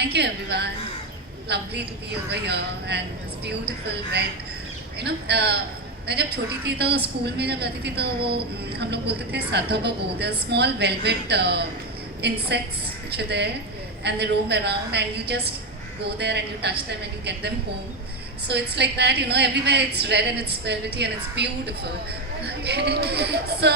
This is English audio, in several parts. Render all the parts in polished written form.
Thank you everyone. Lovely to be over here and this beautiful red. मैं जब छोटी थी तो स्कूल में जब जाती थी तो वो हम लोग बोलते थे साधोबा there are small velvet insects which are there and they roam around and you just go there and you touch them and you get them home. So it's like that, everywhere it's red and it's velvety and it's beautiful. So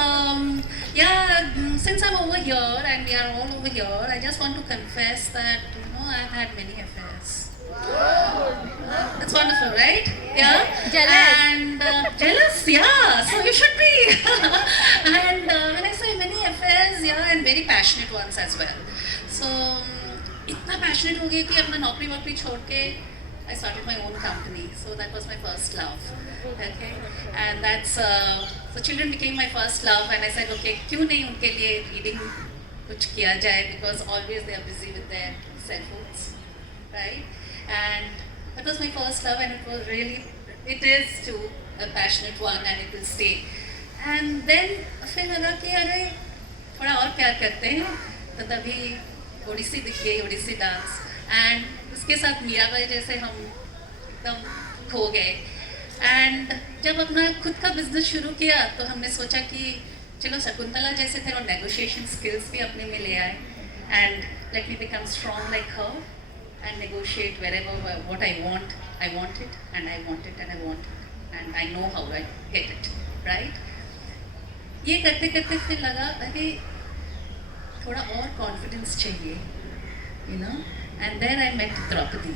since I'm over here and we are all over here, I just want to confess that I've had many affairs. That's wonderful, right? Yeah. Jealous. And jealous, yeah. So you should be. And when I say many affairs, and very passionate ones as well. So इतना passionate हो गई कि अपना नौकरी वोकरी छोड़ के I started my own company. So that was my first love. Okay. And that's so children became my first love. And I said, okay, क्यों नहीं उनके लिए reading कुछ किया जाए, because always they are busy with their cell phones, right? And that was my first love, and it is too a passionate one, and it will stay. And then फिर लगा कि अरे थोड़ा और प्यार करते हैं, तो तभी ओडिसी दिख गई, ओडिसी डांस, and उसके साथ मीराबाई जैसे हम एकदम खो गए. And जब अपना खुद का बिजनेस शुरू किया तो हमने सोचा कि चलो शकुंतला जैसे थे और negotiation skills भी अपने में ले आए, and let me become strong like her and negotiate wherever what I want it, and I want it, and I want it, and I know how I get it, right? ये करते करते फिर लगा अरे थोड़ा और confidence चाहिए, and then I met Draupadi,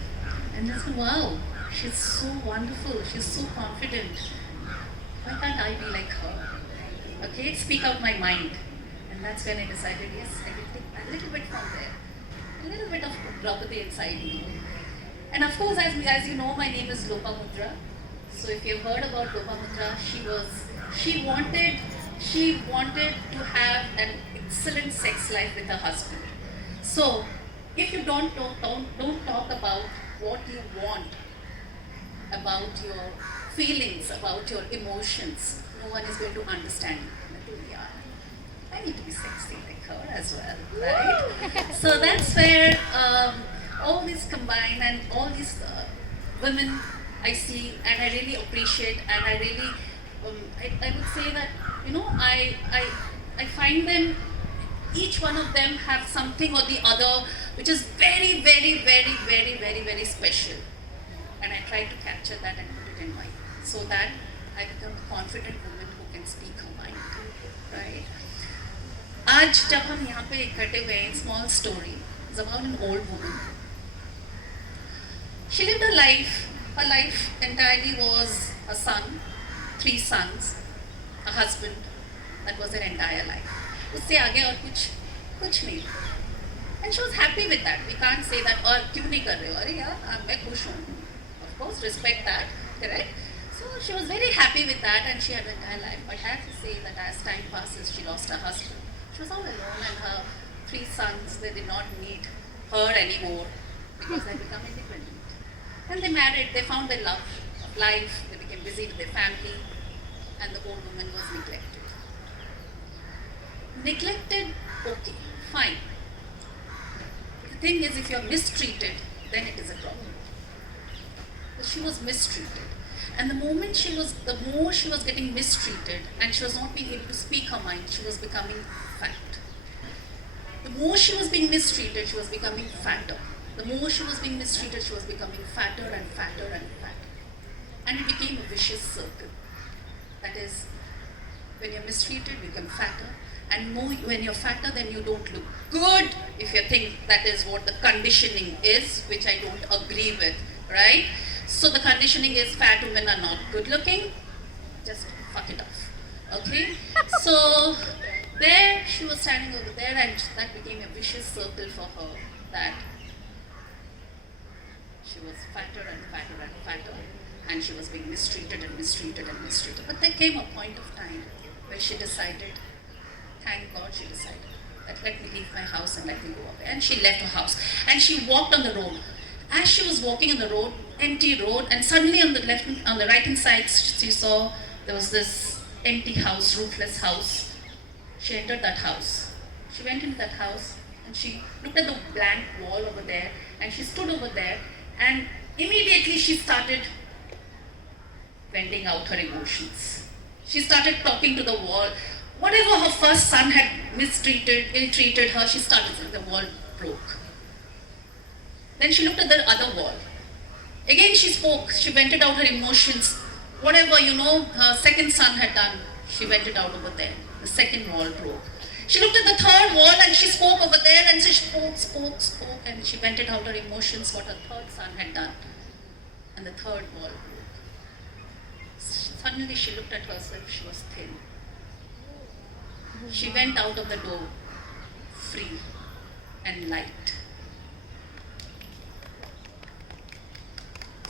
and I said, wow, she's so wonderful, she's so confident, why can't I be like her? Okay, speak out my mind. And that's when I decided, yes, I will take a little bit from there, a little bit of Draupadi inside me. And of course, as you know, my name is Lopa Mudra. So if you've heard about Lopa Mudra, she wanted to have an excellent sex life with her husband. So if you don't talk about what you want, about your feelings, about your emotions, no one is going to understand you. I need to be sexy like her as well, right? So that's where all these combine, and all these women I see and I really appreciate, and I really, I would say that, I find them, each one of them have something or the other which is very, very, very, very, very, very special. And I try to capture that and put it in mind, so that I become a confident woman who can speak her mind, right? आज जब हम यहाँ पे इकट्ठे हुए हैं, small story, it's about an old woman. She lived her life entirely was a son, 3 sons, a husband. That was her entire life. उससे आगे और कुछ नहीं. And she was happy with that. We can't say that, और क्यों नहीं कर रहे हो? अरे यार मैं खुश हूँ. Of course, respect that, correct? So she was very happy with that, and she had an entire life. But I have to say that as time passes, she lost her husband. She was all alone, and her 3 sons, they did not need her anymore because they had become independent. And they married, they found their love of life, they became busy with their family, and the old woman was neglected. Neglected, okay, fine. The thing is, if you're mistreated, then it is a problem. But she was mistreated. And the more she was getting mistreated, and she was not being able to speak her mind, she was becoming fat. The more she was being mistreated, she was becoming fatter. The more she was being mistreated, she was becoming fatter and fatter and fatter. And it became a vicious circle. That is, when you're mistreated, you become fatter. And when you're fatter, then you don't look good, if you think that is what the conditioning is, which I don't agree with, right? So the conditioning is fat women are not good looking, just fuck it off, okay? So there she was standing over there, and that became a vicious circle for her, that she was fatter and fatter and fatter, and she was being mistreated and mistreated and mistreated. But there came a point of time where she decided, thank God she decided, that let me leave my house and let me go away. And she left her house and she walked on the road. As she was walking on the road, empty road, and suddenly on the right hand side, she saw there was this empty house, roofless house. She entered that house. She went into that house And she looked at the blank wall over there, and she stood over there, and immediately she started venting out her emotions. She started talking to the wall. Whatever her first son had mistreated, ill-treated her, she started saying the wall broke. Then she looked at the other wall. Again she spoke, she vented out her emotions. Whatever, her second son had done, she vented out over there. The second wall broke. She looked at the third wall and she spoke over there, and she spoke, and she vented out her emotions, what her third son had done. And the third wall broke. Suddenly she looked at herself, she was thin. She went out of the door, free and light.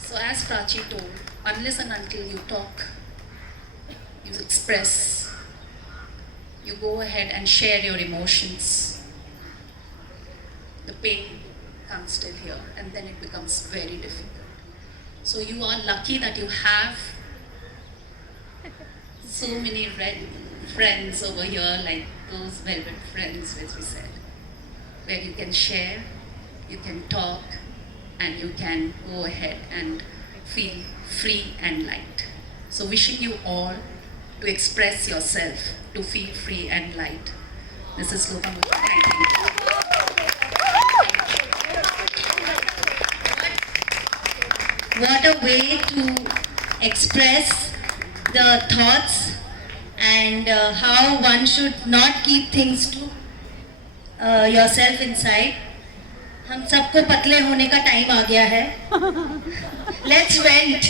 So as Prachi told, unless and until you talk, you express, you go ahead and share your emotions, the pain comes still here, and then it becomes very difficult. So you are lucky that you have so many red friends over here, like those velvet friends, as we said, where you can share, you can talk, and you can go ahead and feel free and light. So wishing you all to express yourself, to feel free and light. This is Lopa Mudra. Thank you. What a way to express the thoughts and how one should not keep things to yourself inside. हम सबको पतले होने का time आ गया है. Let's vent.